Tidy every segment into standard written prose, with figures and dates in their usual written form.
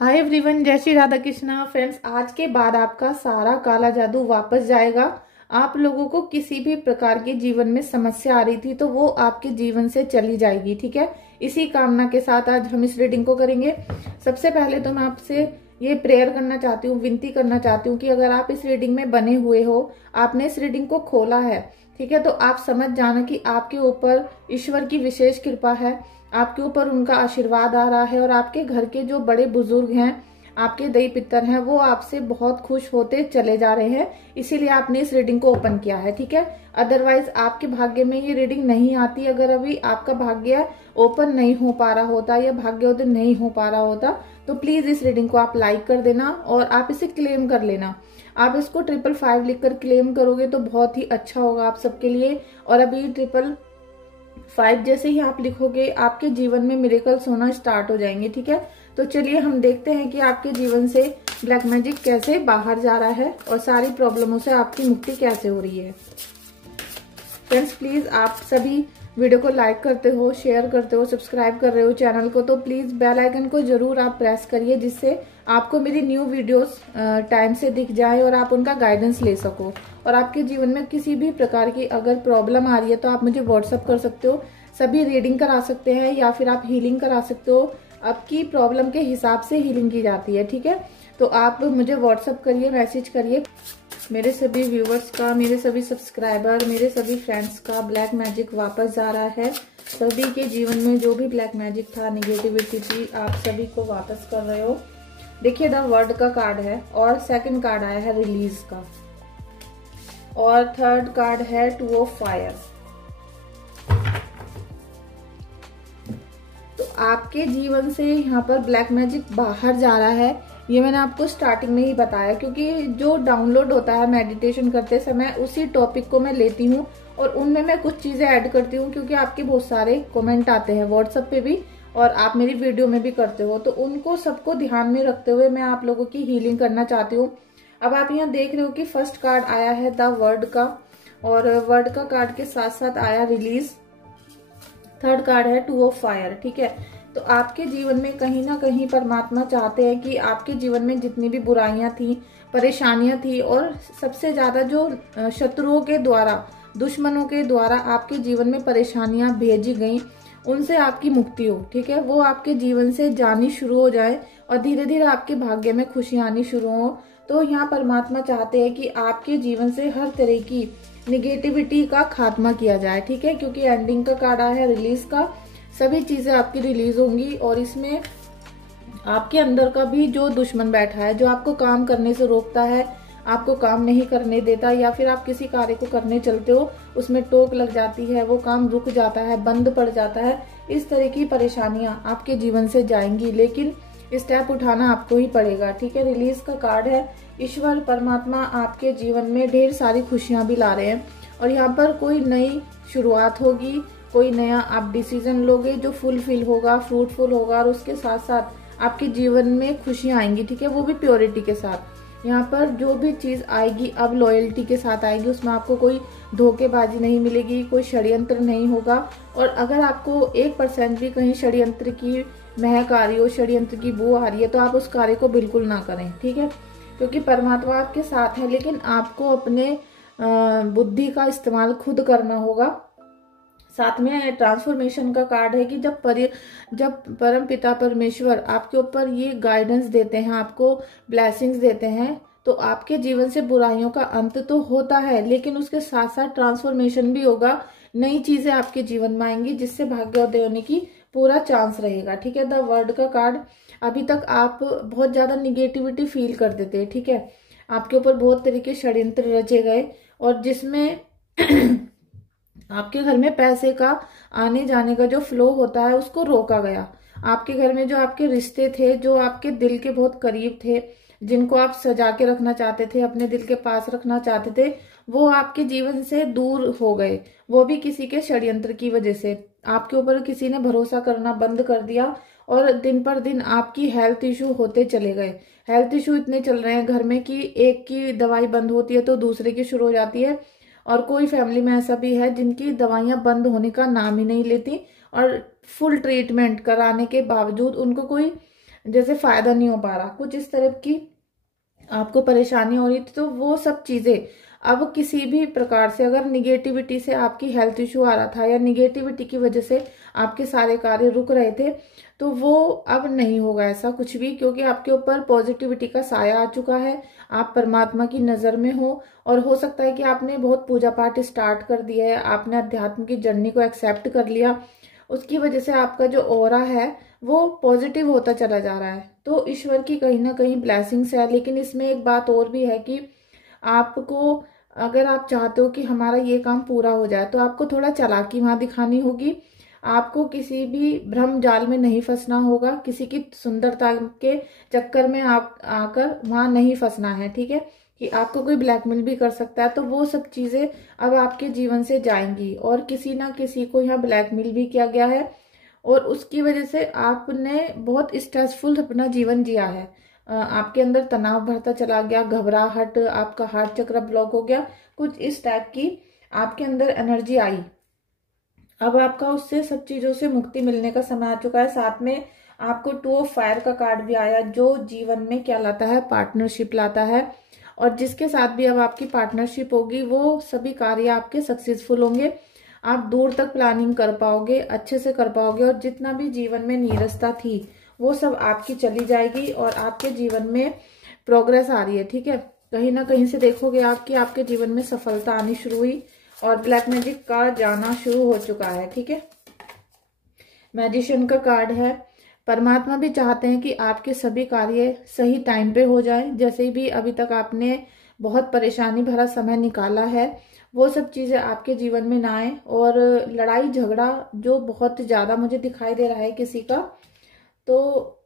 Hi everyone, जय Shri Radha Krishna. Friends, आज के बाद आपका सारा काला जादू वापस जाएगा। आप लोगों को किसी भी प्रकार के जीवन में समस्या आ रही थी तो वो आपके जीवन से चली जाएगी। ठीक है, इसी कामना के साथ आज हम इस रीडिंग को करेंगे। सबसे पहले तो मैं आपसे ये प्रेयर करना चाहती हूँ, विनती करना चाहती हूँ कि अगर आप इस रीडिंग में बने हुए हो, आपने इस रीडिंग को खोला है, ठीक है, तो आप समझ जाना कि आपके ऊपर ईश्वर की विशेष कृपा है, आपके ऊपर उनका आशीर्वाद आ रहा है और आपके घर के जो बड़े बुजुर्ग हैं, आपके दई पितर हैं, वो आपसे बहुत खुश होते चले जा रहे हैं। इसीलिए आपने इस रीडिंग को ओपन किया है। ठीक है, अदरवाइज आपके भाग्य में ये रीडिंग नहीं आती। अगर अभी आपका भाग्य ओपन नहीं हो पा रहा होता या भाग्योदय नहीं हो पा रहा होता तो प्लीज इस रीडिंग को आप लाइक कर देना और आप इसे क्लेम कर लेना। आप इसको 555 लिखकर क्लेम करोगे तो बहुत ही अच्छा होगा आप सबके लिए। और अभी 555 जैसे ही आप लिखोगे आपके जीवन में मिरेकल्स होना स्टार्ट हो जाएंगे। ठीक है, तो चलिए हम देखते हैं कि आपके जीवन से ब्लैक मैजिक कैसे बाहर जा रहा है और सारी प्रॉब्लमों से आपकी मुक्ति कैसे हो रही है। फ्रेंड्स, प्लीज आप सभी वीडियो को लाइक करते हो, शेयर करते हो, सब्सक्राइब कर रहे हो चैनल को, तो प्लीज बेल आइकन को जरूर आप प्रेस करिए जिससे आपको मेरी न्यू वीडियोस टाइम से दिख जाए और आप उनका गाइडेंस ले सको। और आपके जीवन में किसी भी प्रकार की अगर प्रॉब्लम आ रही है तो आप मुझे व्हाट्सअप कर सकते हो, सभी रीडिंग करा सकते हैं या फिर आप हीलिंग करा सकते हो। आपकी प्रॉब्लम के हिसाब से हीलिंग की जाती है। ठीक है, तो आप मुझे व्हाट्सअप करिए, मैसेज करिए। मेरे सभी व्यूवर्स का, मेरे सभी सब्सक्राइबर, मेरे सभी फ्रेंड्स का ब्लैक मैजिक वापस जा रहा है। सभी के जीवन में जो भी ब्लैक मैजिक था, निगेटिविटी थी, आप सभी को वापस कर रहे हो। देखिए, द वर्ड का कार्ड है और सेकंड कार्ड आया है रिलीज का और थर्ड कार्ड है 2 ऑफ फायर। तो आपके जीवन से यहाँ पर ब्लैक मैजिक बाहर जा रहा है। ये मैंने आपको स्टार्टिंग में ही बताया क्योंकि जो डाउनलोड होता है मेडिटेशन करते समय उसी टॉपिक को मैं लेती हूँ और उनमें मैं कुछ चीजें ऐड करती हूँ क्योंकि आपके बहुत सारे कमेंट आते हैं व्हाट्सएप पे भी और आप मेरी वीडियो में भी करते हो, तो उनको सबको ध्यान में रखते हुए मैं आप लोगों की हीलिंग करना चाहती हूँ। अब आप यहाँ देख रहे हो कि फर्स्ट कार्ड आया है द वर्ड का और वर्ड का कार्ड के साथ साथ आया रिलीज। थर्ड कार्ड है 2 ऑफ फायर। ठीक है, तो आपके जीवन में कहीं ना कहीं परमात्मा चाहते हैं कि आपके जीवन में जितनी भी बुराइयां थी, परेशानियां थी और सबसे ज्यादा जो शत्रुओं के द्वारा, दुश्मनों के द्वारा आपके जीवन में परेशानियां भेजी गई, उनसे आपकी मुक्ति हो। ठीक है, वो आपके जीवन से जानी शुरू हो जाए और धीरे धीरे आपके भाग्य में खुशियां आनी शुरू हो। तो यहाँ परमात्मा चाहते हैं कि आपके जीवन से हर तरह की निगेटिविटी का खात्मा किया जाए। ठीक है, क्योंकि एंडिंग का कार्ड आया है रिलीज का, सभी चीजें आपकी रिलीज होंगी और इसमें आपके अंदर का भी जो दुश्मन बैठा है, जो आपको काम करने से रोकता है, आपको काम नहीं करने देता या फिर आप किसी कार्य को करने चलते हो उसमें टोक लग जाती है, वो काम रुक जाता है, बंद पड़ जाता है, इस तरह की परेशानियां आपके जीवन से जाएंगी, लेकिन स्टेप उठाना आपको ही पड़ेगा। ठीक है, रिलीज का कार्ड है ईश्वर परमात्मा आपके जीवन में ढेर सारी खुशियां भी ला रहे हैं और यहाँ पर कोई नई शुरुआत होगी, कोई नया आप डिसीजन लोगे जो फुलफिल होगा, फ्रूटफुल होगा और उसके साथ साथ आपके जीवन में खुशियां आएंगी। ठीक है, वो भी प्योरिटी के साथ। यहाँ पर जो भी चीज आएगी अब लॉयल्टी के साथ आएगी, उसमें आपको कोई धोखेबाजी नहीं मिलेगी, कोई षड्यंत्र नहीं होगा। और अगर आपको 1% भी कहीं षड्यंत्र की महक आ रही हो, षड्यंत्र की बू आ रही है, तो आप उस कार्य को बिल्कुल ना करें। ठीक है, क्योंकि परमात्मा आपके साथ है, लेकिन आपको अपने बुद्धि का इस्तेमाल खुद करना होगा। साथ में ट्रांसफॉर्मेशन का कार्ड है कि जब परम पिता परमेश्वर आपके ऊपर ये गाइडेंस देते हैं, आपको ब्लेसिंग्स देते हैं, तो आपके जीवन से बुराइयों का अंत तो होता है लेकिन उसके साथ साथ ट्रांसफॉर्मेशन भी होगा, नई चीजें आपके जीवन में आएंगी जिससे भाग्योदय होने की पूरा चांस रहेगा। ठीक है, द वर्ड का कार्ड, अभी तक आप बहुत ज्यादा निगेटिविटी फील करते थे। ठीक है, आपके ऊपर बहुत तरीके षड्यंत्र रचे गए और जिसमें आपके घर में पैसे का आने जाने का जो फ्लो होता है उसको रोका गया। आपके घर में जो आपके रिश्ते थे, जो आपके दिल के बहुत करीब थे, जिनको आप सजा के रखना चाहते थे, अपने दिल के पास रखना चाहते थे, वो आपके जीवन से दूर हो गए, वो भी किसी के षड्यंत्र की वजह से। आपके ऊपर किसी ने भरोसा करना बंद कर दिया और दिन पर दिन आपकी हेल्थ इशू होते चले गए। हेल्थ इशू इतने चल रहे हैं घर में कि एक की दवाई बंद होती है तो दूसरे की शुरू हो जाती है और कोई फैमिली में ऐसा भी है जिनकी दवाइयां बंद होने का नाम ही नहीं लेती और फुल ट्रीटमेंट कराने के बावजूद उनको कोई जैसे फायदा नहीं हो पा रहा, कुछ इस तरह की आपको परेशानी हो रही थी, तो वो सब चीजें अब किसी भी प्रकार से, अगर निगेटिविटी से आपकी हेल्थ इशू आ रहा था या निगेटिविटी की वजह से आपके सारे कार्य रुक रहे थे, तो वो अब नहीं होगा ऐसा कुछ भी, क्योंकि आपके ऊपर पॉजिटिविटी का साया आ चुका है। आप परमात्मा की नजर में हो, और हो सकता है कि आपने बहुत पूजा पाठ स्टार्ट कर दिया है, आपने अध्यात्म की जर्नी को एक्सेप्ट कर लिया, उसकी वजह से आपका जो ऑरा है वो पॉजिटिव होता चला जा रहा है। तो ईश्वर की कहीं ना कहीं ब्लेसिंग्स है। लेकिन इसमें एक बात और भी है कि आपको, अगर आप चाहते हो कि हमारा ये काम पूरा हो जाए, तो आपको थोड़ा चालाकी वहां दिखानी होगी। आपको किसी भी भ्रम जाल में नहीं फंसना होगा, किसी की सुंदरता के चक्कर में आप आकर वहां नहीं फंसना है, ठीक है, कि आपको कोई ब्लैकमेल भी कर सकता है। तो वो सब चीजें अब आपके जीवन से जाएंगी, और किसी ना किसी को यहाँ ब्लैकमेल भी किया गया है, और उसकी वजह से आपने बहुत स्ट्रेसफुल अपना जीवन जिया है। आपके अंदर तनाव बढ़ता चला गया, घबराहट, आपका हार्ट चक्र ब्लॉक हो गया, कुछ इस टाइप की आपके अंदर एनर्जी आई। अब आपका उससे सब चीजों से मुक्ति मिलने का समय आ चुका है। साथ में आपको 2 ऑफ फायर का कार्ड भी आया, जो जीवन में क्या लाता है, पार्टनरशिप लाता है। और जिसके साथ भी अब आपकी पार्टनरशिप होगी, वो सभी कार्य आपके सक्सेसफुल होंगे। आप दूर तक प्लानिंग कर पाओगे, अच्छे से कर पाओगे, और जितना भी जीवन में नीरसता थी वो सब आपकी चली जाएगी, और आपके जीवन में प्रोग्रेस आ रही है, ठीक है। कहीं ना कहीं से देखोगे आप कि आपके जीवन में सफलता आनी शुरू हुई, और ब्लैक मैजिक का जाना शुरू हो चुका है, ठीक है। मैजिशियन का कार्ड है। परमात्मा भी चाहते हैं कि आपके सभी कार्य सही टाइम पे हो जाए। जैसे भी अभी तक आपने बहुत परेशानी भरा समय निकाला है, वो सब चीजें आपके जीवन में ना आए। और लड़ाई झगड़ा जो बहुत ज्यादा मुझे दिखाई दे रहा है किसी का, तो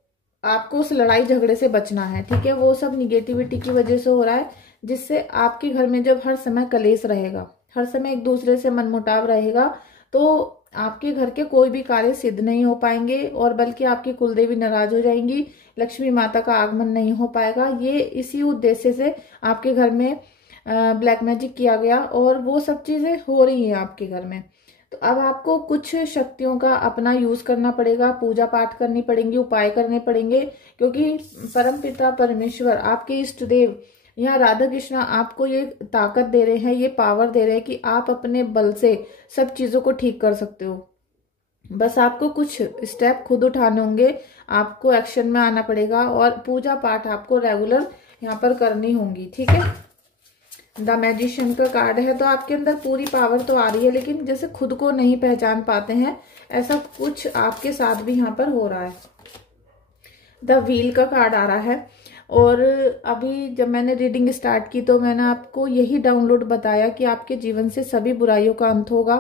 आपको उस लड़ाई झगड़े से बचना है, ठीक है। वो सब निगेटिविटी की वजह से हो रहा है, जिससे आपके घर में जब हर समय कलेश रहेगा, हर समय एक दूसरे से मनमुटाव रहेगा, तो आपके घर के कोई भी कार्य सिद्ध नहीं हो पाएंगे, और बल्कि आपकी कुलदेवी नाराज हो जाएंगी, लक्ष्मी माता का आगमन नहीं हो पाएगा। ये इसी उद्देश्य से आपके घर में ब्लैक मैजिक किया गया, और वो सब चीजें हो रही हैं आपके घर में। तो अब आपको कुछ शक्तियों का अपना यूज करना पड़ेगा, पूजा पाठ करनी पड़ेंगी, उपाय करने पड़ेंगे, क्योंकि परम पिता परमेश्वर, आपके इष्ट देव यहाँ राधा कृष्ण आपको ये ताकत दे रहे हैं, ये पावर दे रहे हैं कि आप अपने बल से सब चीजों को ठीक कर सकते हो। बस आपको कुछ स्टेप खुद उठाने होंगे, आपको एक्शन में आना पड़ेगा, और पूजा पाठ आपको रेगुलर यहाँ पर करनी होंगी, ठीक है। द मैजिशियन का कार्ड है, तो आपके अंदर पूरी पावर तो आ रही है, लेकिन जैसे खुद को नहीं पहचान पाते हैं, ऐसा कुछ आपके साथ भी यहाँ पर हो रहा है। द व्हील का कार्ड आ रहा है, और अभी जब मैंने रीडिंग स्टार्ट की तो मैंने आपको यही डाउनलोड बताया कि आपके जीवन से सभी बुराइयों का अंत होगा।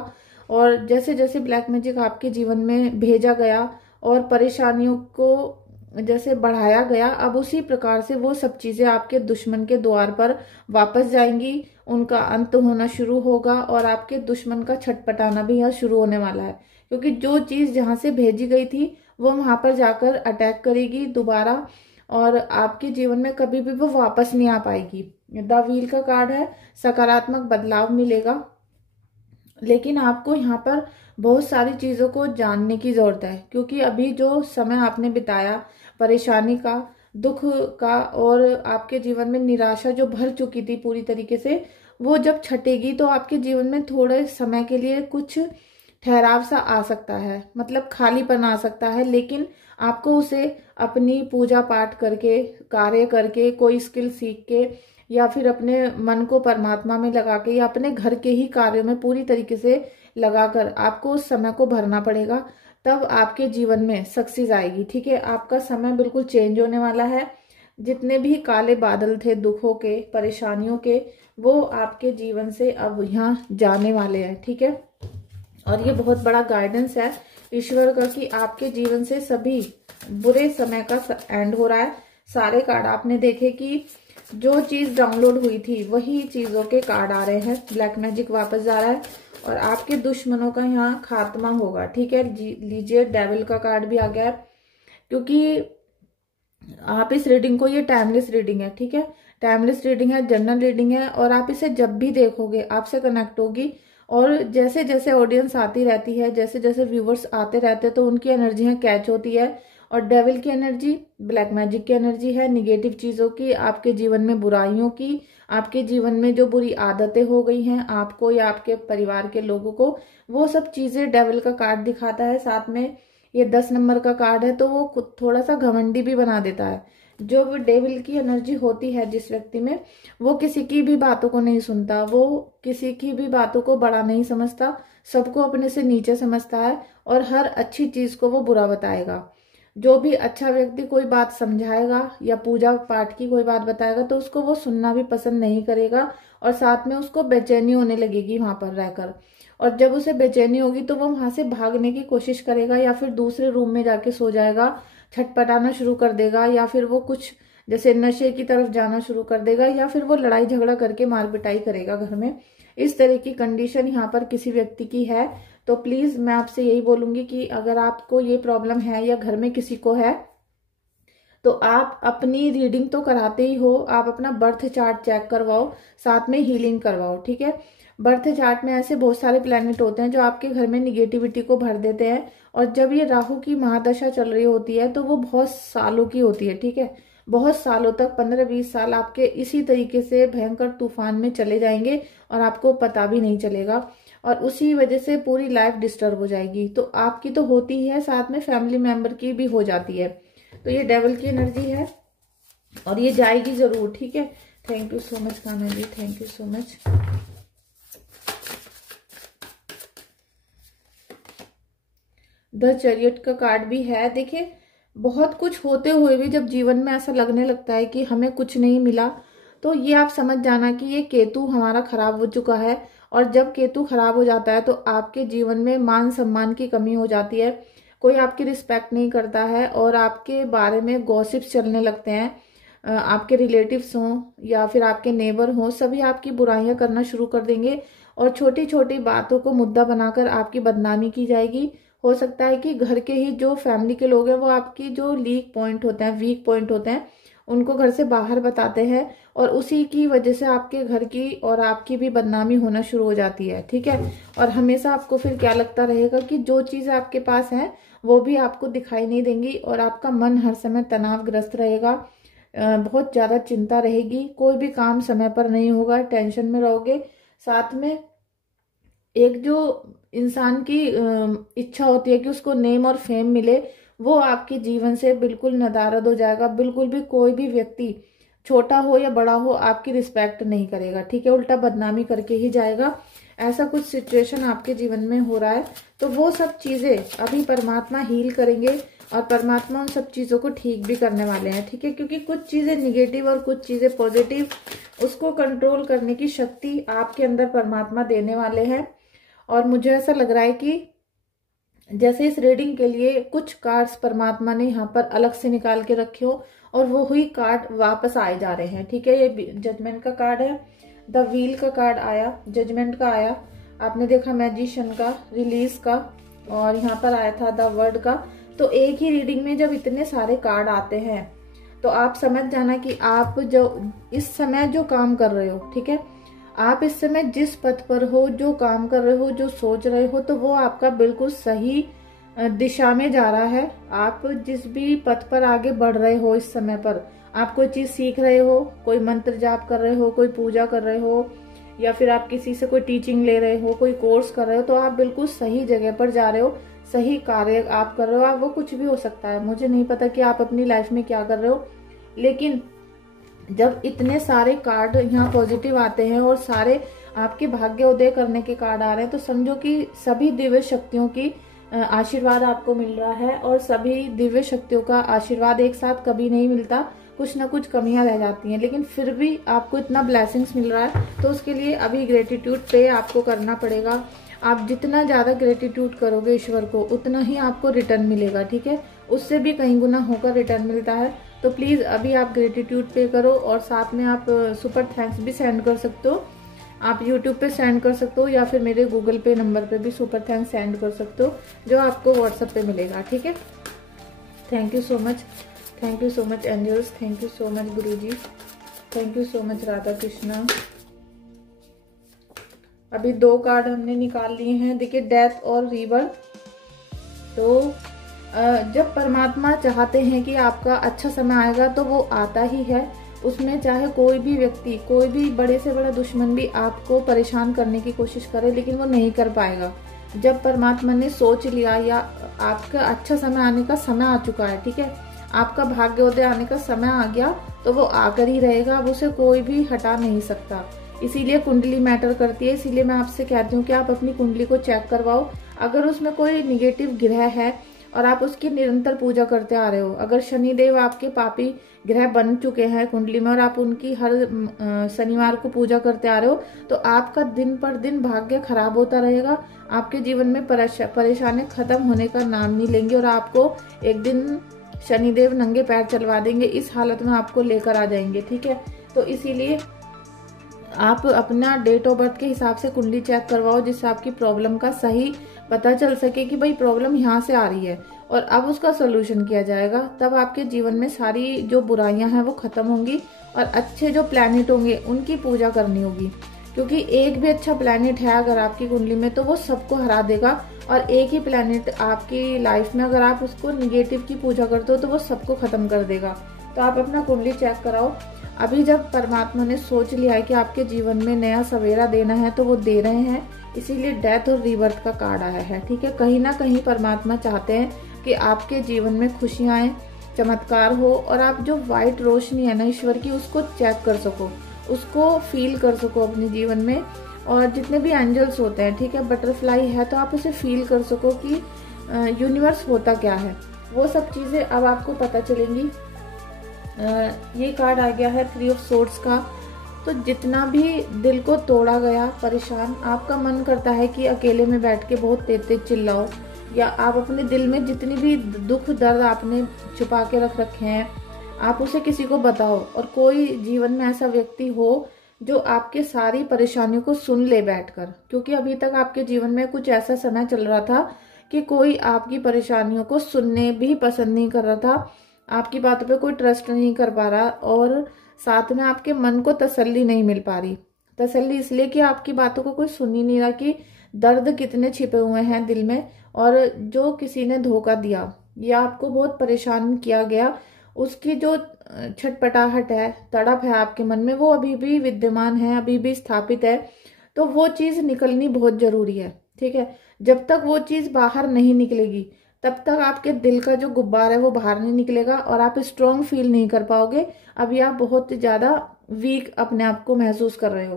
और जैसे जैसे ब्लैक मैजिक आपके जीवन में भेजा गया और परेशानियों को जैसे बढ़ाया गया, अब उसी प्रकार से वो सब चीजें आपके दुश्मन के द्वार पर वापस जाएंगी, उनका अंत होना शुरू होगा, और आपके दुश्मन का छटपटाना भी यहाँ शुरू होने वाला है, क्योंकि जो चीज जहां से भेजी गई थी वो वहां पर जाकर अटैक करेगी दोबारा, और आपके जीवन में कभी भी वो वापस नहीं आ पाएगी। द व्हील का कार्ड है, सकारात्मक बदलाव मिलेगा, लेकिन आपको यहाँ पर बहुत सारी चीजों को जानने की जरूरत है, क्योंकि अभी जो समय आपने बिताया परेशानी का, दुख का, और आपके जीवन में निराशा जो भर चुकी थी पूरी तरीके से, वो जब छटेगी तो आपके जीवन में थोड़े समय के लिए कुछ ठहराव सा आ सकता है, मतलब खालीपन आ सकता है। लेकिन आपको उसे अपनी पूजा पाठ करके, कार्य करके, कोई स्किल सीख के, या फिर अपने मन को परमात्मा में लगा के, या अपने घर के ही कार्यों में पूरी तरीके से लगाकर आपको उस समय को भरना पड़ेगा, तब आपके जीवन में सक्सेस आएगी, ठीक है। आपका समय बिल्कुल चेंज होने वाला है। जितने भी काले बादल थे दुखों के, परेशानियों के, वो आपके जीवन से अब यहाँ जाने वाले हैं, ठीक है। और ये बहुत बड़ा गाइडेंस है ईश्वर का कि आपके जीवन से सभी बुरे समय का एंड हो रहा है। सारे कार्ड आपने देखे कि जो चीज डाउनलोड हुई थी वही चीजों के कार्ड आ रहे हैं। ब्लैक मैजिक वापस जा रहा है, और आपके दुश्मनों का यहाँ खात्मा होगा, ठीक है। लीजिए, डेविल का कार्ड भी आ गया है, क्योंकि आप इस रीडिंग को, ये टाइमलेस रीडिंग है, ठीक है, टाइमलेस रीडिंग है, जनरल रीडिंग है, और आप इसे जब भी देखोगे आपसे कनेक्ट होगी। और जैसे जैसे ऑडियंस आती रहती है, जैसे जैसे व्यूवर्स आते रहते हैं, तो उनकी एनर्जियां कैच होती है, और डेविल की एनर्जी ब्लैक मैजिक की एनर्जी है, निगेटिव चीजों की, आपके जीवन में बुराइयों की, आपके जीवन में जो बुरी आदतें हो गई हैं आपको या आपके परिवार के लोगों को, वो सब चीजें डेविल का कार्ड दिखाता है। साथ में ये 10 नंबर का कार्ड है तो वो थोड़ा सा घमंडी भी बना देता है। जो वो डेविल की एनर्जी होती है जिस व्यक्ति में, वो किसी की भी बातों को नहीं सुनता, वो किसी की भी बातों को बड़ा नहीं समझता, सबको अपने से नीचे समझता है और हर अच्छी चीज को वो बुरा बताएगा। जो भी अच्छा व्यक्ति कोई बात समझाएगा या पूजा पाठ की कोई बात बताएगा तो उसको वो सुनना भी पसंद नहीं करेगा और साथ में उसको बेचैनी होने लगेगी वहां पर रहकर। और जब उसे बेचैनी होगी तो वो वहां से भागने की कोशिश करेगा या फिर दूसरे रूम में जाके सो जाएगा, छटपटाना शुरू कर देगा या फिर वो कुछ जैसे नशे की तरफ जाना शुरू कर देगा या फिर वो लड़ाई झगड़ा करके मार पिटाई करेगा घर में। इस तरह की कंडीशन यहाँ पर किसी व्यक्ति की है। तो प्लीज मैं आपसे यही बोलूंगी कि अगर आपको ये प्रॉब्लम है या घर में किसी को है तो आप अपनी रीडिंग तो कराते ही हो, आप अपना बर्थ चार्ट चेक करवाओ, साथ में हीलिंग करवाओ, ठीक है। बर्थ चार्ट में ऐसे बहुत सारे प्लैनेट होते हैं जो आपके घर में निगेटिविटी को भर देते हैं और जब ये राहु की महादशा चल रही होती है तो वो बहुत सालों की होती है, ठीक है। बहुत सालों तक 15-20 साल आपके इसी तरीके से भयंकर तूफान में चले जाएंगे और आपको पता भी नहीं चलेगा और उसी वजह से पूरी लाइफ डिस्टर्ब हो जाएगी। तो आपकी तो होती ही है, साथ में फैमिली मेंबर की भी हो जाती है। तो ये डेविल की एनर्जी है और ये जाएगी जरूर, ठीक है। Thank you so much Kanha ji, thank you so much. The chariot का कार्ड भी है। देखिए बहुत कुछ होते हुए भी जब जीवन में ऐसा लगने लगता है कि हमें कुछ नहीं मिला तो ये आप समझ जाना कि ये केतु हमारा खराब हो चुका है। और जब केतु खराब हो जाता है तो आपके जीवन में मान सम्मान की कमी हो जाती है, कोई आपकी रिस्पेक्ट नहीं करता है और आपके बारे में गॉसिप्स चलने लगते हैं। आपके रिलेटिव्स हों या फिर आपके नेबर हों, सभी आपकी बुराइयां करना शुरू कर देंगे और छोटी छोटी बातों को मुद्दा बनाकर आपकी बदनामी की जाएगी। हो सकता है कि घर के ही जो फैमिली के लोग हैं वो आपकी जो लीक पॉइंट होते हैं, वीक पॉइंट होते हैं, उनको घर से बाहर बताते हैं और उसी की वजह से आपके घर की और आपकी भी बदनामी होना शुरू हो जाती है, ठीक है। और हमेशा आपको फिर क्या लगता रहेगा कि जो चीजें आपके पास हैं वो भी आपको दिखाई नहीं देंगी और आपका मन हर समय तनावग्रस्त रहेगा, बहुत ज्यादा चिंता रहेगी, कोई भी काम समय पर नहीं होगा, टेंशन में रहोगे। साथ में एक जो इंसान की इच्छा होती है कि उसको नेम और फेम मिले, वो आपके जीवन से बिल्कुल नदारद हो जाएगा। बिल्कुल भी कोई भी व्यक्ति छोटा हो या बड़ा हो आपकी रिस्पेक्ट नहीं करेगा, ठीक है, उल्टा बदनामी करके ही जाएगा। ऐसा कुछ सिचुएशन आपके जीवन में हो रहा है तो वो सब चीजें अभी परमात्मा हील करेंगे और परमात्मा उन सब चीजों को ठीक भी करने वाले हैं, ठीक है। क्योंकि कुछ चीजें निगेटिव और कुछ चीजें पॉजिटिव, उसको कंट्रोल करने की शक्ति आपके अंदर परमात्मा देने वाले हैं। और मुझे ऐसा लग रहा है कि जैसे इस रीडिंग के लिए कुछ कार्ड्स परमात्मा ने यहाँ पर अलग से निकाल के रखे हो और वो ही कार्ड वापस आए जा रहे हैं, ठीक है। ये जजमेंट का कार्ड है, द व्हील का कार्ड आया, जजमेंट का आया, आपने देखा मैजिशियन का, रिलीज का, और यहाँ पर आया था द वर्ड का। तो एक ही रीडिंग में जब इतने सारे कार्ड आते हैं तो आप समझ जाना कि आप जो इस समय जो काम कर रहे हो, ठीक है, आप इस समय जिस पथ पर हो, जो काम कर रहे हो, जो सोच रहे हो, तो वो आपका बिल्कुल सही दिशा में जा रहा है। आप जिस भी पथ पर आगे बढ़ रहे हो इस समय पर, आप कोई चीज सीख रहे हो, कोई मंत्र जाप कर रहे हो, कोई पूजा कर रहे हो या फिर आप किसी से कोई टीचिंग ले रहे हो, कोई कोर्स कर रहे हो, तो आप बिल्कुल सही जगह पर जा रहे हो, सही कार्य आप कर रहे हो। आप वो कुछ भी हो सकता है, मुझे नहीं पता कि आप अपनी लाइफ में क्या कर रहे हो, लेकिन जब इतने सारे कार्ड यहाँ पॉजिटिव आते हैं और सारे आपके भाग्य उदय करने के कार्ड आ रहे हैं तो समझो कि सभी दिव्य शक्तियों की आशीर्वाद आपको मिल रहा है। और सभी दिव्य शक्तियों का आशीर्वाद एक साथ कभी नहीं मिलता, कुछ ना कुछ कमियां रह जाती हैं, लेकिन फिर भी आपको इतना ब्लेसिंग्स मिल रहा है तो उसके लिए अभी ग्रेटिट्यूड पे आपको करना पड़ेगा। आप जितना ज्यादा ग्रेटिट्यूड करोगे ईश्वर को उतना ही आपको रिटर्न मिलेगा, ठीक है, उससे भी कई गुना होकर रिटर्न मिलता है। तो प्लीज अभी आप ग्रेटिट्यूड पे करो और साथ में आप सुपर थैंक्स भी सेंड कर सकते हो। आप यूट्यूब पे सेंड कर सकते हो या फिर मेरे गूगल पे नंबर पे भी सुपर थैंक्स सेंड कर सकते हो, जो आपको व्हाट्सएप पे मिलेगा, ठीक है। Thank you so much, thank you so much angels, thank you so much गुरुजी, thank you so much Radha Krishna. अभी 2 कार्ड हमने निकाल लिए हैं, देखिए डेथ और रीबर्थ। तो जब परमात्मा चाहते हैं कि आपका अच्छा समय आएगा तो वो आता ही है। उसमें चाहे कोई भी व्यक्ति, कोई भी बड़े से बड़ा दुश्मन भी आपको परेशान करने की कोशिश करे, लेकिन वो नहीं कर पाएगा। जब परमात्मा ने सोच लिया या आपका अच्छा समय आने का समय आ चुका है, ठीक है, आपका भाग्योदय आने का समय आ गया, तो वो आकर ही रहेगा। अब उसे कोई भी हटा नहीं सकता। इसीलिए कुंडली मैटर करती है। इसीलिए मैं आपसे कहती हूँ कि आप अपनी कुंडली को चेक करवाओ। अगर उसमें कोई निगेटिव ग्रह है और आप उसकी निरंतर पूजा करते आ रहे हो, अगर शनिदेव आपके पापी ग्रह बन चुके हैं कुंडली में और आप उनकी हर शनिवार को पूजा करते आ रहे हो, तो आपका दिन पर दिन भाग्य खराब होता रहेगा। आपके जीवन में परेशानी खत्म होने का नाम नहीं लेंगे और आपको एक दिन शनिदेव नंगे पैर चलवा देंगे। इस हालत में आपको लेकर आ जाएंगे, ठीक है। तो इसीलिए आप अपना डेट ऑफ बर्थ के हिसाब से कुंडली चेक करवाओ, जिससे आपकी प्रॉब्लम का सही पता चल सके कि भाई प्रॉब्लम यहाँ से आ रही है और अब उसका सोल्यूशन किया जाएगा। तब आपके जीवन में सारी जो बुराइयां हैं वो खत्म होंगी और अच्छे जो प्लैनेट होंगे उनकी पूजा करनी होगी, क्योंकि एक भी अच्छा प्लैनेट है अगर आपकी कुंडली में तो वो सबको हरा देगा। और एक ही प्लैनेट आपकी लाइफ में अगर आप उसको निगेटिव की पूजा करते हो तो वो सबको खत्म कर देगा। तो आप अपना कुंडली चेक कराओ। अभी जब परमात्मा ने सोच लिया है कि आपके जीवन में नया सवेरा देना है तो वो दे रहे हैं। इसीलिए डेथ और रीबर्थ का कार्ड आया है, ठीक है। कहीं ना कहीं परमात्मा चाहते हैं कि आपके जीवन में खुशियां आए, चमत्कार हो और आप जो व्हाइट रोशनी है ना ईश्वर की उसको चेक कर सको, उसको फील कर सको अपने जीवन में। और जितने भी एंजल्स होते हैं, ठीक है, बटरफ्लाई है तो आप उसे फील कर सको कि यूनिवर्स होता क्या है। वो सब चीजें अब आपको पता चलेंगी। ये कार्ड आ गया है 3 ऑफ सोर्ड्स का। तो जितना भी दिल को तोड़ा गया, परेशान, आपका मन करता है कि अकेले में बैठ के बहुत तेज तेज चिल्लाओ, या आप अपने दिल में जितनी भी दुख दर्द आपने छुपा के रख रखे हैं आप उसे किसी को बताओ। और कोई जीवन में ऐसा व्यक्ति हो जो आपके सारी परेशानियों को सुन ले बैठकर, क्योंकि अभी तक आपके जीवन में कुछ ऐसा समय चल रहा था कि कोई आपकी परेशानियों को सुनने भी पसंद नहीं कर रहा था, आपकी बातों पे कोई ट्रस्ट नहीं कर पा रहा और साथ में आपके मन को तसल्ली नहीं मिल पा रही। तसल्ली इसलिए कि आपकी बातों को कोई सुन ही नहीं रहा कि दर्द कितने छिपे हुए हैं दिल में, और जो किसी ने धोखा दिया या आपको बहुत परेशान किया गया उसकी जो छटपटाहट है, तड़प है आपके मन में, वो अभी भी विद्यमान है, अभी भी स्थापित है। तो वो चीज निकलनी बहुत जरूरी है, ठीक है। जब तक वो चीज बाहर नहीं निकलेगी तब तक आपके दिल का जो गुब्बार है वो बाहर नहीं निकलेगा और आप स्ट्रॉन्ग फील नहीं कर पाओगे। अभी आप बहुत ज्यादा वीक अपने आप को महसूस कर रहे हो।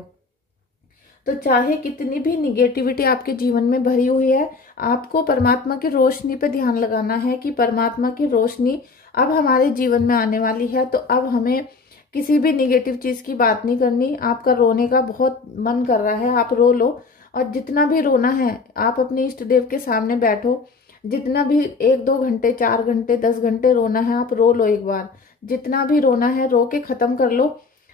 तो चाहे कितनी भी निगेटिविटी आपके जीवन में भरी हुई है, आपको परमात्मा की रोशनी पे ध्यान लगाना है कि परमात्मा की रोशनी अब हमारे जीवन में आने वाली है। तो अब हमें किसी भी निगेटिव चीज की बात नहीं करनी। आपका रोने का बहुत मन कर रहा है, आप रो लो, और जितना भी रोना है आप अपने इष्ट देव के सामने बैठो। जितना भी 1-2 घंटे, 4 घंटे, 10 घंटे रोना है आप रो लो एक बार। जितना भी रोना है रो के खत्म कर लो।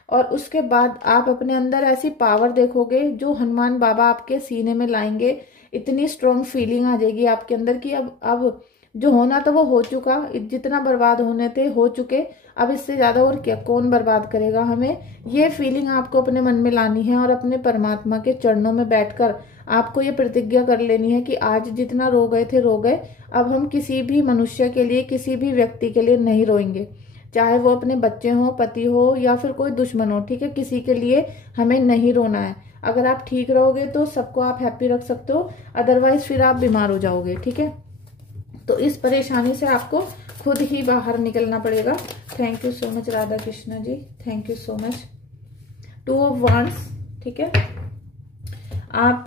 और उसके बाद आप अपने अंदर ऐसी पावर देखोगे जो हनुमान बाबा आपके सीने में लाएंगे। इतनी स्ट्रॉन्ग फीलिंग आ जाएगी आपके अंदर कि अब जो होना था वो हो चुका, जितना बर्बाद होने थे हो चुके, अब इससे ज्यादा और क्या कौन बर्बाद करेगा हमें। ये फीलिंग आपको अपने मन में लानी है और अपने परमात्मा के चरणों में बैठकर आपको ये प्रतिज्ञा कर लेनी है कि आज जितना रो गए थे रो गए, अब हम किसी भी मनुष्य के लिए, किसी भी व्यक्ति के लिए नहीं रोएंगे, चाहे वो अपने बच्चे हो, पति हो या फिर कोई दुश्मन हो, ठीक है। किसी के लिए हमें नहीं रोना है। अगर आप ठीक रहोगे तो सबको आप हैप्पी रख सकते हो, अदरवाइज फिर आप बीमार हो जाओगे, ठीक है। तो इस परेशानी से आपको खुद ही बाहर निकलना पड़ेगा। Thank you so much Radha Krishna ji, thank you so much. 2 of wands, ठीक है। आप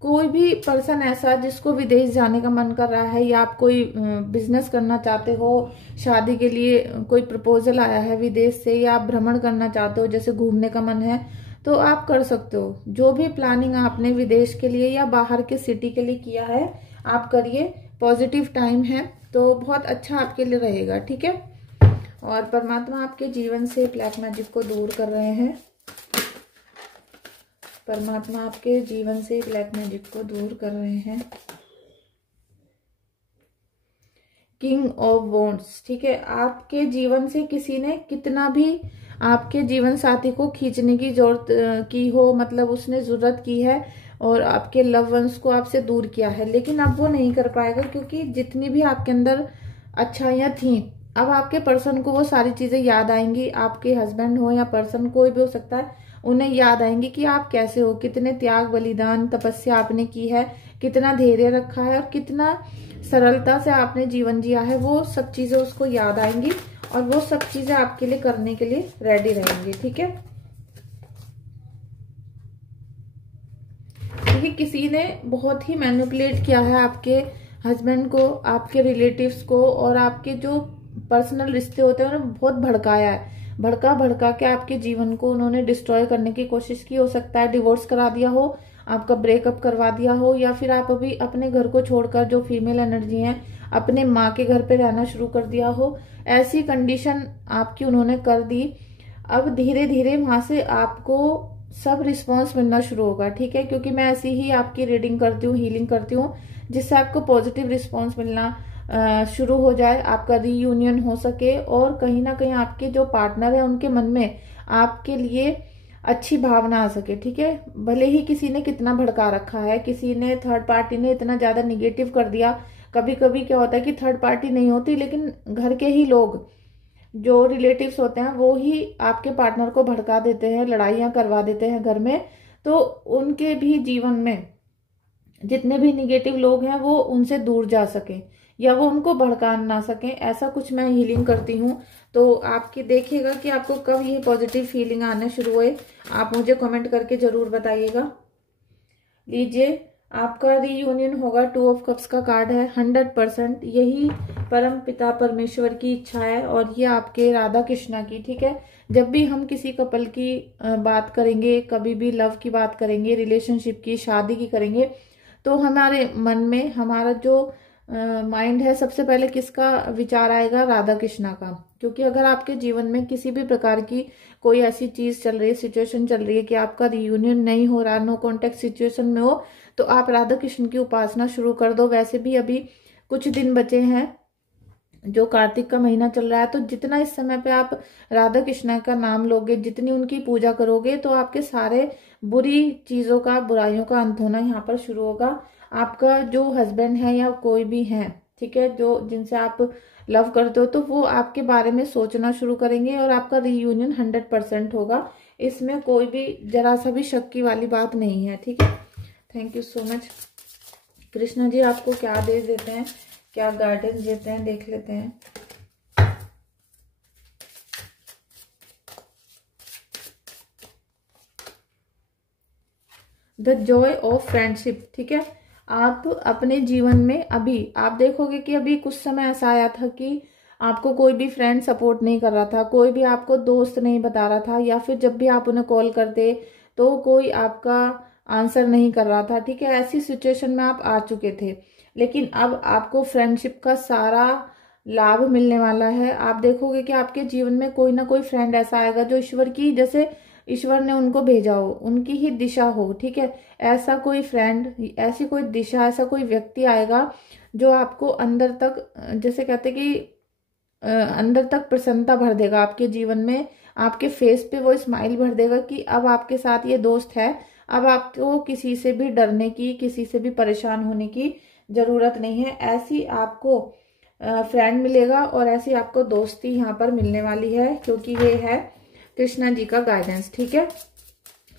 कोई भी पर्सन ऐसा जिसको विदेश जाने का मन कर रहा है, या आप कोई बिजनेस करना चाहते हो, शादी के लिए कोई प्रपोजल आया है विदेश से, या आप भ्रमण करना चाहते हो, जैसे घूमने का मन है, तो आप कर सकते हो। जो भी प्लानिंग आपने विदेश के लिए या बाहर के सिटी के लिए किया है आप करिए। पॉजिटिव टाइम है तो बहुत अच्छा आपके लिए रहेगा, ठीक है। और परमात्मा आपके जीवन से ब्लैक मैजिक को दूर कर रहे हैं। परमात्मा आपके जीवन से ब्लैक मैजिक को दूर कर रहे हैं। किंग ऑफ वॉन्ड्स, ठीक है। आपके जीवन से किसी ने कितना भी आपके जीवन साथी को खींचने की जरूरत की हो, मतलब उसने जरूरत की है और आपके लव वंस को आपसे दूर किया है, लेकिन अब वो नहीं कर पाएगा, क्योंकि जितनी भी आपके अंदर अच्छाइयाँ थी, अब आपके पर्सन को वो सारी चीजें याद आएंगी। आपके हस्बैंड हो या पर्सन कोई भी हो सकता है, उन्हें याद आएंगी कि आप कैसे हो, कितने त्याग बलिदान तपस्या आपने की है, कितना धैर्य रखा है और कितना सरलता से आपने जीवन जिया है। वो सब चीजें उसको याद आएंगी और वो सब चीजें आपके लिए करने के लिए रेडी रहेंगी। ठीक है, क्योंकि किसी ने बहुत ही मैनिपुलेट किया है आपके हस्बैंड को, आपके रिलेटिव्स को, और आपके जो पर्सनल रिश्ते होते हैं उन्हें बहुत भड़काया है। भड़का के आपके जीवन को उन्होंने डिस्ट्रॉय करने की कोशिश की। हो सकता है डिवोर्स करा दिया हो, आपका ब्रेकअप करवा दिया हो, या फिर आप अभी अपने घर को छोड़कर, जो फीमेल एनर्जी है, अपने माँ के घर पे रहना शुरू कर दिया हो। ऐसी कंडीशन आपकी उन्होंने कर दी। अब धीरे धीरे वहां से आपको सब रिस्पॉन्स मिलना शुरू होगा। ठीक है, क्योंकि मैं ऐसी ही आपकी रीडिंग करती हूँ, हीलिंग करती हूँ, जिससे आपको पॉजिटिव रिस्पॉन्स मिलना शुरू हो जाए, आपका रीयूनियन हो सके, और कहीं ना कहीं आपके जो पार्टनर है उनके मन में आपके लिए अच्छी भावना आ सके। ठीक है, भले ही किसी ने कितना भड़का रखा है, किसी ने, थर्ड पार्टी ने इतना ज्यादा निगेटिव कर दिया। कभी कभी क्या होता है कि थर्ड पार्टी नहीं होती, लेकिन घर के ही लोग, जो रिलेटिव्स होते हैं, वो ही आपके पार्टनर को भड़का देते हैं, लड़ाइयां करवा देते हैं घर में। तो उनके भी जीवन में जितने भी निगेटिव लोग हैं वो उनसे दूर जा सके, या वो उनको भड़का ना सके, ऐसा कुछ मैं हीलिंग करती हूँ। तो आपकी देखिएगा कि आपको कब ये पॉजिटिव फीलिंग आने शुरू हुए, आप मुझे कमेंट करके जरूर बताइएगा। लीजिए, आपका रीयूनियन होगा। 2 ऑफ कप्स का कार्ड है। 100% यही परम पिता परमेश्वर की इच्छा है, और ये आपके राधा कृष्णा की। ठीक है, जब भी हम किसी कपल की बात करेंगे, कभी भी लव की बात करेंगे, रिलेशनशिप की, शादी की करेंगे, तो हमारे मन में, हमारा जो माइंड है, सबसे पहले किसका विचार आएगा? राधा कृष्णा का। क्योंकि अगर आपके जीवन में किसी भी प्रकार की कोई ऐसी चीज चल रही है, सिचुएशन चल रही है कि आपका रियूनियन नहीं हो रहा, नो कॉन्टेक्ट सिचुएशन में हो, तो आप राधा कृष्ण की उपासना शुरू कर दो। वैसे भी अभी कुछ दिन बचे हैं, जो कार्तिक का महीना चल रहा है, तो जितना इस समय पे आप राधा कृष्णा का नाम लोगे, जितनी उनकी पूजा करोगे, तो आपके सारे बुरी चीजों का, बुराइयों का अंत होना यहाँ पर शुरू होगा। आपका जो हस्बैंड है या कोई भी है, ठीक है, जो जिनसे आप लव करते हो, तो वो आपके बारे में सोचना शुरू करेंगे, और आपका रीयूनियन 100% होगा। इसमें कोई भी जरा सा भी शक की वाली बात नहीं है। ठीक है, thank you so much. Krishna ji आपको क्या आदेश देते हैं, क्या गाइडेंस देते हैं, देख लेते हैं। The Joy of friendship. ठीक है, आप अपने जीवन में अभी आप देखोगे कि अभी कुछ समय ऐसा आया था कि आपको कोई भी फ्रेंड सपोर्ट नहीं कर रहा था, कोई भी आपको दोस्त नहीं बता रहा था, या फिर जब भी आप उन्हें कॉल करते तो कोई आपका आंसर नहीं कर रहा था। ठीक है, ऐसी सिचुएशन में आप आ चुके थे, लेकिन अब आपको फ्रेंडशिप का सारा लाभ मिलने वाला है। आप देखोगे कि आपके जीवन में कोई ना कोई फ्रेंड ऐसा आएगा जो ईश्वर की, जैसे ईश्वर ने उनको भेजा हो, उनकी ही दिशा हो। ठीक है, ऐसा कोई फ्रेंड, ऐसी कोई दिशा, ऐसा कोई व्यक्ति आएगा जो आपको अंदर तक, जैसे कहते कि अंदर तक प्रसन्नता भर देगा आपके जीवन में। आपके फेस पे वो स्माइल भर देगा कि अब आपके साथ ये दोस्त है, अब आपको किसी से भी डरने की, किसी से भी परेशान होने की जरूरत नहीं है। ऐसी आपको फ्रेंड मिलेगा और ऐसी आपको दोस्ती यहाँ पर मिलने वाली है, क्योंकि ये है कृष्णा जी का गाइडेंस। ठीक है,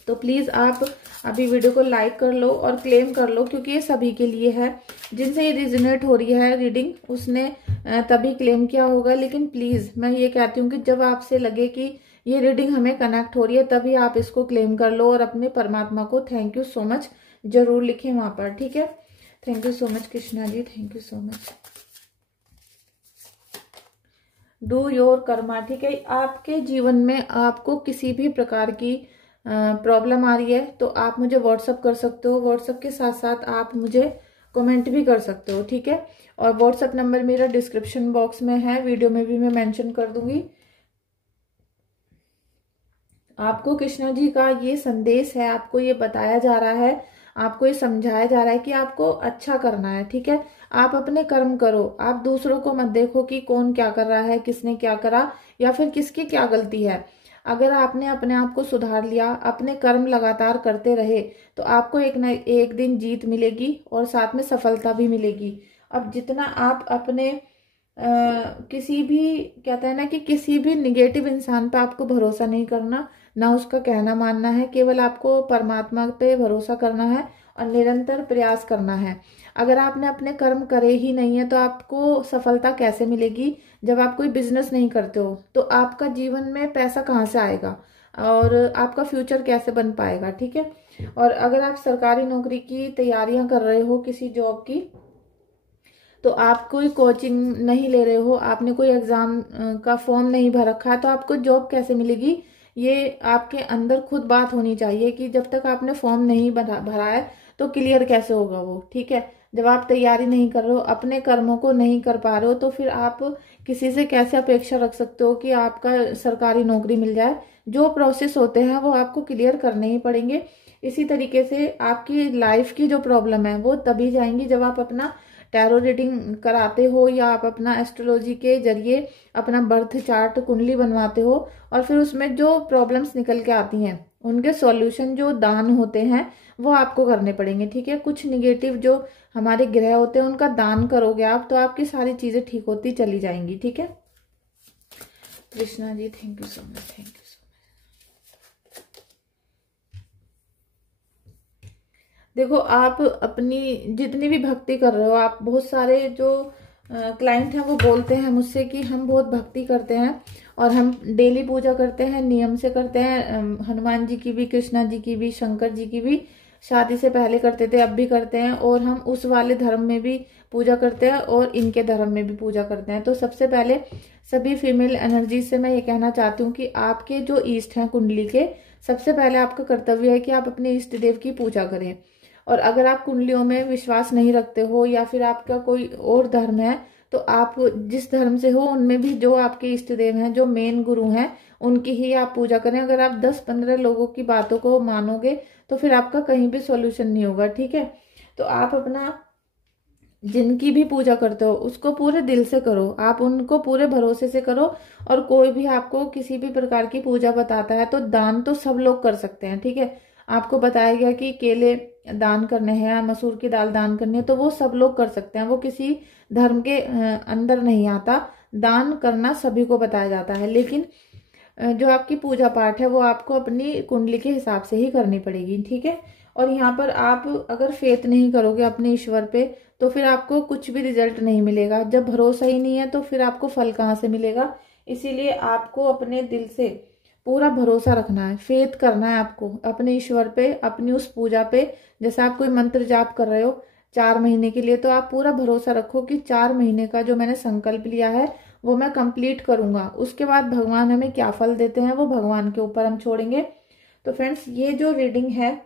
तो प्लीज आप अभी वीडियो को लाइक कर लो और क्लेम कर लो, क्योंकि ये सभी के लिए है। जिनसे ये रिजोनेट हो रही है रीडिंग, उसने तभी क्लेम किया होगा। लेकिन प्लीज मैं ये कहती हूँ कि जब आपसे लगे कि ये रीडिंग हमें कनेक्ट हो रही है, तभी आप इसको क्लेम कर लो और अपने परमात्मा को थैंक यू सो मच जरूर लिखें वहां पर। ठीक है, thank you so much Krishna ji, thank you so much. Do your karma. ठीक है, आपके जीवन में आपको किसी भी प्रकार की प्रॉब्लम आ रही है तो आप मुझे व्हाट्सअप कर सकते हो। व्हाट्सअप के साथ साथ आप मुझे कमेंट भी कर सकते हो। ठीक है, और व्हाट्सअप नंबर मेरा डिस्क्रिप्शन बॉक्स में है, वीडियो में भी मैं मेंशन कर दूंगी। आपको कृष्णा जी का ये संदेश है, आपको ये बताया जा रहा है, आपको ये समझाया जा रहा है कि आपको अच्छा करना है। ठीक है, आप अपने कर्म करो, आप दूसरों को मत देखो कि कौन क्या कर रहा है, किसने क्या करा, या फिर किसकी क्या गलती है। अगर आपने अपने आप को सुधार लिया, अपने कर्म लगातार करते रहे, तो आपको एक न एक दिन जीत मिलेगी और साथ में सफलता भी मिलेगी। अब जितना आप अपने किसी भी, कहते हैं ना कि किसी भी निगेटिव इंसान पे आपको भरोसा नहीं करना, ना उसका कहना मानना है, केवल आपको परमात्मा पे भरोसा करना है और निरंतर प्रयास करना है। अगर आपने अपने कर्म करे ही नहीं है तो आपको सफलता कैसे मिलेगी? जब आप कोई बिजनेस नहीं करते हो तो आपका जीवन में पैसा कहाँ से आएगा और आपका फ्यूचर कैसे बन पाएगा, ठीक है। और अगर आप सरकारी नौकरी की तैयारियां कर रहे हो, किसी जॉब की, तो आप कोई कोचिंग नहीं ले रहे हो, आपने कोई एग्जाम का फॉर्म नहीं भर रखा है, तो आपको जॉब कैसे मिलेगी? ये आपके अंदर खुद बात होनी चाहिए कि जब तक आपने फॉर्म नहीं भरा है तो क्लियर कैसे होगा वो, ठीक है। जब आप तैयारी नहीं कर रहे हो, अपने कर्मों को नहीं कर पा रहे हो, तो फिर आप किसी से कैसे अपेक्षा रख सकते हो कि आपका सरकारी नौकरी मिल जाए? जो प्रोसेस होते हैं वो आपको क्लियर करने ही पड़ेंगे। इसी तरीके से आपकी लाइफ की जो प्रॉब्लम है वो तभी जाएंगी जब आप अपना टैरो रीडिंग कराते हो या आप अपना एस्ट्रोलॉजी के जरिए अपना बर्थ चार्ट कुंडली बनवाते हो, और फिर उसमें जो प्रॉब्लम्स निकल के आती हैं उनके सॉल्यूशन जो दान होते हैं वो आपको करने पड़ेंगे, ठीक है। कुछ निगेटिव जो हमारे ग्रह होते हैं उनका दान करोगे आप तो आपकी सारी चीजें ठीक होती चली जाएंगी, ठीक है। Krishna ji, thank you so much, thank you so much. देखो, आप अपनी जितनी भी भक्ति कर रहे हो, आप बहुत सारे जो क्लाइंट हैं वो बोलते हैं मुझसे कि हम बहुत भक्ति करते हैं और हम डेली पूजा करते हैं, नियम से करते हैं, हनुमान जी की भी, कृष्णा जी की भी, शंकर जी की भी, शादी से पहले करते थे, अब भी करते हैं, और हम उस वाले धर्म में भी पूजा करते हैं और इनके धर्म में भी पूजा करते हैं। तो सबसे पहले सभी फीमेल एनर्जी से मैं ये कहना चाहती हूँ कि आपके जो ईष्ट हैं कुंडली के, सबसे पहले आपका कर्तव्य है कि आप अपने इष्ट देव की पूजा करें। और अगर आप कुंडलियों में विश्वास नहीं रखते हो या फिर आपका कोई और धर्म है, तो आप जिस धर्म से हो उनमें भी जो आपके इष्ट देव हैं, जो मेन गुरु हैं, उनकी ही आप पूजा करें। अगर आप 10-15 लोगों की बातों को मानोगे तो फिर आपका कहीं भी सॉल्यूशन नहीं होगा, ठीक है। तो आप अपना जिनकी भी पूजा करते हो उसको पूरे दिल से करो, आप उनको पूरे भरोसे से करो। और कोई भी आपको किसी भी प्रकार की पूजा बताता है तो दान तो सब लोग कर सकते हैं, ठीक है। आपको बताया गया कि केले दान करने हैं, मसूर की दाल दान करनी है, तो वो सब लोग कर सकते हैं, वो किसी धर्म के अंदर नहीं आता। दान करना सभी को बताया जाता है, लेकिन जो आपकी पूजा पाठ है वो आपको अपनी कुंडली के हिसाब से ही करनी पड़ेगी, ठीक है। और यहाँ पर आप अगर फेथ नहीं करोगे अपने ईश्वर पे तो फिर आपको कुछ भी रिजल्ट नहीं मिलेगा। जब भरोसा ही नहीं है तो फिर आपको फल कहाँ से मिलेगा? इसीलिए आपको अपने दिल से पूरा भरोसा रखना है, फेथ करना है आपको अपने ईश्वर पे, अपनी उस पूजा पे। जैसे आप कोई मंत्र जाप कर रहे हो 4 महीने के लिए, तो आप पूरा भरोसा रखो कि 4 महीने का जो मैंने संकल्प लिया है वो मैं कंप्लीट करूंगा। उसके बाद भगवान हमें क्या फल देते हैं वो भगवान के ऊपर हम छोड़ेंगे। तो फ्रेंड्स, ये जो रीडिंग है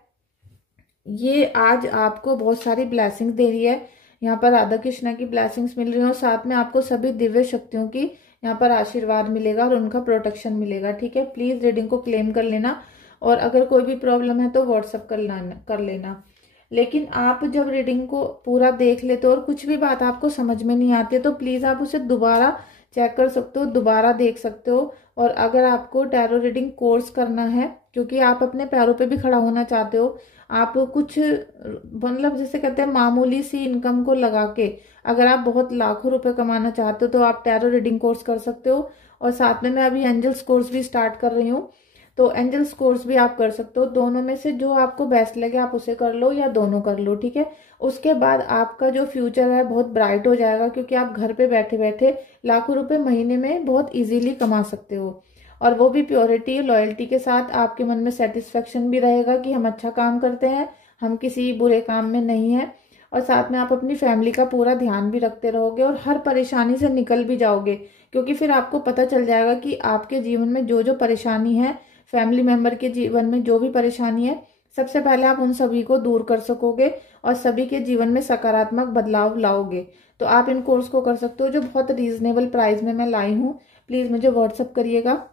ये आज आपको बहुत सारी ब्लेसिंग्स दे रही है। यहाँ पर राधा कृष्णा की ब्लेसिंग्स मिल रही है और साथ में आपको सभी दिव्य शक्तियों की यहाँ पर आशीर्वाद मिलेगा और उनका प्रोटेक्शन मिलेगा, ठीक है। प्लीज रीडिंग को क्लेम कर लेना, और अगर कोई भी प्रॉब्लम है तो व्हाट्सअप कर लेना। लेकिन आप जब रीडिंग को पूरा देख लेते हो और कुछ भी बात आपको समझ में नहीं आती है तो प्लीज आप उसे दोबारा चेक कर सकते हो, दोबारा देख सकते हो। और अगर आपको टैरो रीडिंग कोर्स करना है, क्योंकि आप अपने पैरों पे भी खड़ा होना चाहते हो, आप कुछ मतलब जैसे कहते हैं मामूली सी इनकम को लगा के अगर आप बहुत लाखों रुपए कमाना चाहते हो तो आप टैरो रीडिंग कोर्स कर सकते हो। और साथ में मैं अभी एंजल्स कोर्स भी स्टार्ट कर रही हूँ, तो एंजल्स कोर्स भी आप कर सकते हो। दोनों में से जो आपको बेस्ट लगे आप उसे कर लो या दोनों कर लो, ठीक है। उसके बाद आपका जो फ्यूचर है बहुत ब्राइट हो जाएगा, क्योंकि आप घर पे बैठे बैठे लाखों रुपए महीने में बहुत इजीली कमा सकते हो। और वो भी प्योरिटी लॉयल्टी के साथ। आपके मन में सेटिस्फेक्शन भी रहेगा कि हम अच्छा काम करते हैं, हम किसी बुरे काम में नहीं है। और साथ में आप अपनी फैमिली का पूरा ध्यान भी रखते रहोगे और हर परेशानी से निकल भी जाओगे, क्योंकि फिर आपको पता चल जाएगा कि आपके जीवन में जो जो परेशानी है, फैमिली मेंबर के जीवन में जो भी परेशानी है, सबसे पहले आप उन सभी को दूर कर सकोगे और सभी के जीवन में सकारात्मक बदलाव लाओगे। तो आप इन कोर्स को कर सकते हो जो बहुत रीजनेबल प्राइस में मैं लाई हूँ। प्लीज मुझे व्हाट्सअप करिएगा।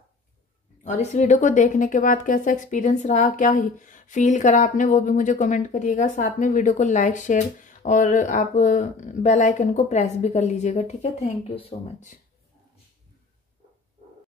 और इस वीडियो को देखने के बाद कैसा एक्सपीरियंस रहा, क्या फील करा आपने, वो भी मुझे कमेंट करिएगा। साथ में वीडियो को लाइक, शेयर और आप बेल आइकन को प्रेस भी कर लीजिएगा, ठीक है। Thank you so much.